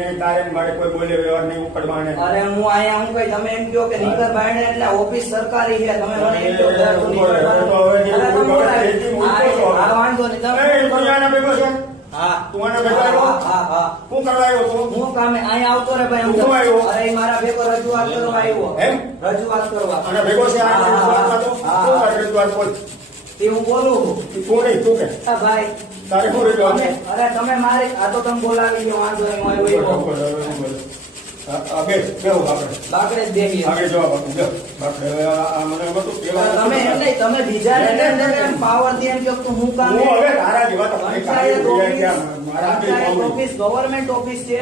નહીં, તારે ને મારે કોઈ બોલે વ્યવહાર નહીં ઉકળવાને. અરે હું આયા હું કઈ તમે એમ કહો કે નીકર બાયણે એટલે ઓફિસ સરકારી છે, તમે મને એમ કહો કે હું નીકર બાયણે. અરે તમે બોલાય. આ વાંધો નહીં તમે. તું આના ભેગો છે? હા તું આના ભેગો આવ્યો? હા હા. શું કરવા આવ્યો તું? હું કામે અહીંયા આવતો રે ભાઈ. તું આવ્યો? અરે ઈ મારા ભેગો રજૂઆત કરવા આવ્યો. એમ? રજૂઆત કરવા. આના ભેગો છે? આ શું કરે રજૂઆત બોલ? તે હું બોલું છું. તું નહીં, તું કે હા ભાઈ. તારે શું રજૂઆત છે? અરે તમે મારી આ તો તમે બોલાવી લ્યો, વાંધો નહીં. હું આવ્યો. બેહો આપણે બાકડે જ બેહીએ. આગળ જવાબ આપું. બેહો બાપરે, હવે આ મને એમ હતું પેલા તમે એમ નહીં, તમે બીજાને એમ પાવર દે એમ કહો તો હું કામ હું હવે તારા જેવા તો કાંઈ પંચાયત કામ ઓફિસ, નહીં. મારા હાથે પંચાયત કામ ઓફિસ ગવર્મેન્ટ ઓફિસ છે.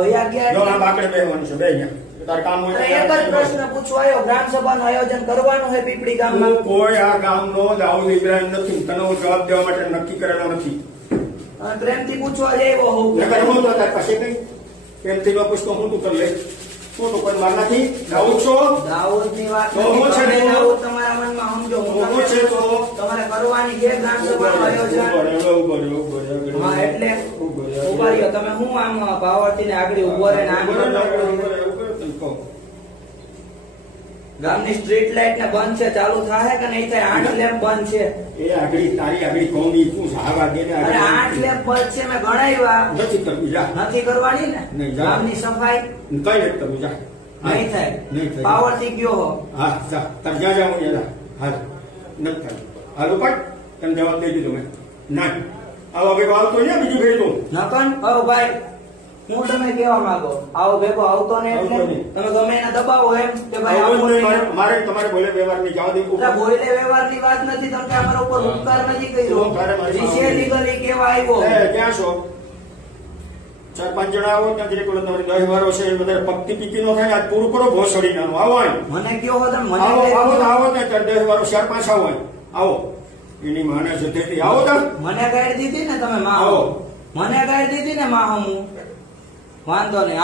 વયા ગયા જો આ એટલે- બાકડે બેહવાનું છે, બે અહીંયા. તારે કામ હોય અને એક જ પ્રશ્ન પૂછવા આવ્યો, ગ્રામ સભાનું આયોજન કરવાનું છે પીપળી ગામમાં. હું કોઈ આ ગામનો દાઉદ ઇબ્રાહિમ નથી. તને હું જવાબ દેવા માટે નક્કી કરેલો નથી. અને પ્રેમથી પૂછવા જ આવ્યો હોઉં. નકર હું તો તારી પાસે કઈ એમથી ન પૂછતો હું તું કરી લે. તું તો કોઈ માર નથી. દાઉદ છો? દાઉદની વાત તો હું છે નથી. તો? દાઉદ તમારા મનમાં સમજો. હું છે તો? તમારે કરવાની છે ગ્રામ સભાનું આયોજન. હા એટલે ઉભા રહ્યો. તમે હું આમ પાવરથી ને આગળ ઉભો રહે ને આમ કરો. ગામની સ્ટ્રીટ લાઇટ ને બંધ છે, ચાલુ થાય કે નહીં થાય? 8 લેમ્પ બંધ છે. એ આગળ તારી આગળ કોમી તું સાવા દે ને અરે 8 લેમ્પ બંધ છે, મેં ગણાવ્યા. નથી કરવું જા. નથી કરવાની ને નહીં, જા. ગામની સફાઈ કઈ નથી કરવું જા. નહીં થાય. નહીં થાય. પાવર થી ગયો હો. હા જા તાર જ્યાં જાવ જા. હાલ નથી થાય. હાલ ઉપર તને જવાબ દઈ દીધો મેં. ના આવો ભેગો આવતો ને બીજું ભેગું નકન ઓ ભાઈ, હું તમે કેવા માંગો આવો ભેગો આવતો ને એટલે આવતો નહીં. તમે ગમે એને દબાવો એમ કે ભાઈ આવું આવો જ નહીં. નહીં. મારે તમારે બોલે વ્યવહાર ની જવા દેવું. એટલે બોલે વ્યવહારની વાત નથી. તમે અમારા ઉપર ઉપકાર નથી કર્યો. તો તારે મારી જીસીએ લીગલી કેવા આવ્યો. ક્યાં છો? 4-5 જણા આવો ત્યાં જરીક ઓલો તમારી 10 વારો છે. વધારે પગથી પીકી નો થાય. આજ પૂરું કરો ભોસડી નાનું. આવો અહીં. મને કયો હો તમે મને આવો કઈ આવો તો કીધું? આવો ત્યાં 10 વારો 4-5 આવો અહીં. આવો એની માને છે તેથી આવો તમે. મને ગાઈડ દીધી ને તમે માં. આવો. મને ગાઈડ દીધી ને માં. હું વાંધો નહીં.